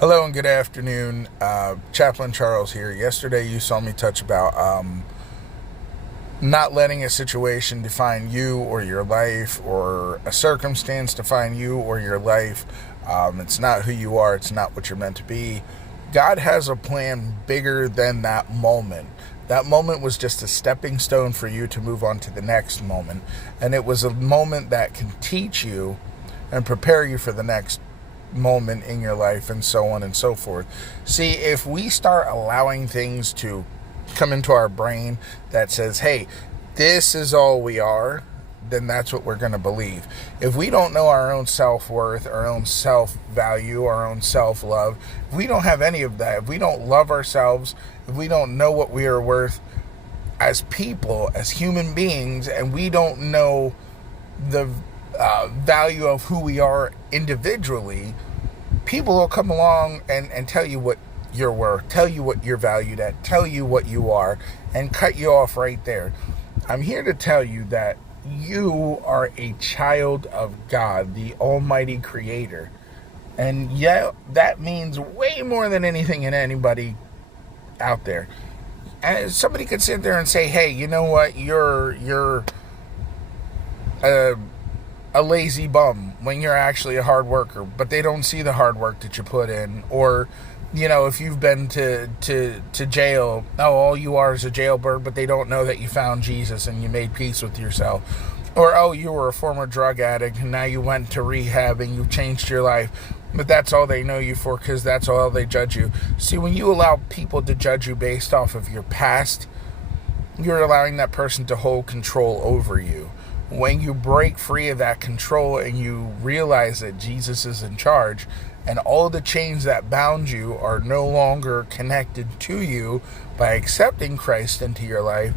Hello and good afternoon. Chaplain Charles here. Yesterday you saw me touch about not letting a situation define you or your life, or a circumstance define you or your life. It's not who you are. It's not what you're meant to be. God has a plan bigger than that moment. That moment was just a stepping stone for you to move on to the next moment. And it was a moment that can teach you and prepare you for the next moment in your life, and so on and so forth. See, if we start allowing things to come into our brain that says, hey, this is all we are, then that's what we're going to believe. If we don't know our own self-worth, our own self-value, our own self-love, if we don't have any of that, if we don't love ourselves, if we don't know what we are worth as people, as human beings, and we don't know the value of who we are individually, people will come along and tell you what you're worth, tell you what you're valued at, tell you what you are, and cut you off right there. I'm here to tell you that you are a child of God, the Almighty Creator. And yeah, that means way more than anything and anybody out there. And somebody could sit there and say, hey, you know what, you're a lazy bum when you're actually a hard worker, but they don't see the hard work that you put in. Or, you know, if you've been to jail, all you are is a jailbird, but they don't know that you found Jesus and you made peace with yourself. Or, you were a former drug addict and now you went to rehab and you've changed your life, but that's all they know you for because that's all they judge you. See, when you allow people to judge you based off of your past, you're allowing that person to hold control over you. When you break free of that control and you realize that Jesus is in charge and all the chains that bound you are no longer connected to you by accepting Christ into your life,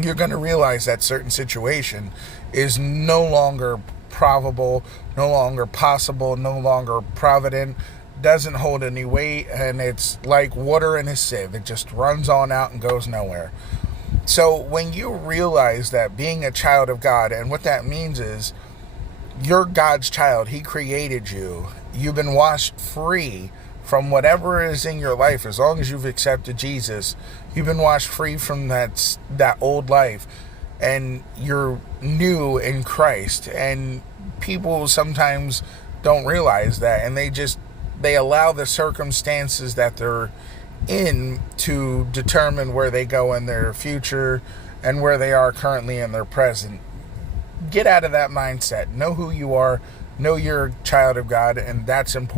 you're going to realize that certain situation is no longer probable, no longer possible, no longer provident, doesn't hold any weight, and it's like water in a sieve. It just runs on out and goes nowhere. So when you realize that being a child of God, and what that means is you're God's child, He created you, you've been washed free from whatever is in your life. As long as you've accepted Jesus, you've been washed free from that old life, and you're new in Christ. And people sometimes don't realize that, and they allow the circumstances that they're in to determine where they go in their future and where they are currently in their present. Get out of that mindset. Know who you are. Know you're a child of God, and that's important.